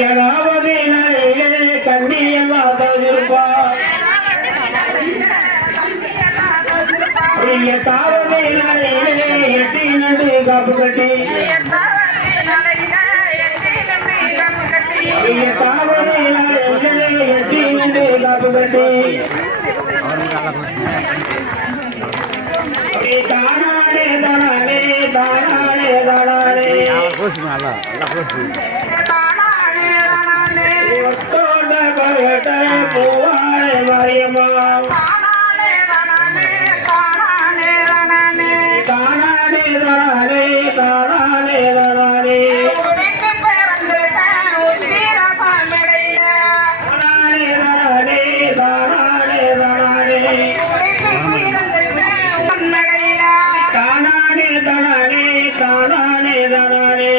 ஏழாவது நாளிலே கண்ணியெல்லாம் தவிர்ப்பார் எட்டாவது நாளிலே எட்டி நடு காப்பு கட்டி எட்டாவது நாளிலே எட்டி நடு காப்பு கட்டி தானாலே தானாலே தானாலே தானாலே ஒத்தோட பகட்ட பூவாளே மாரியம்மா தானாலே தானாலே தானாலே தானாலே தானாலே தானாலே தானாலே தானாலே தானாலே தானாலே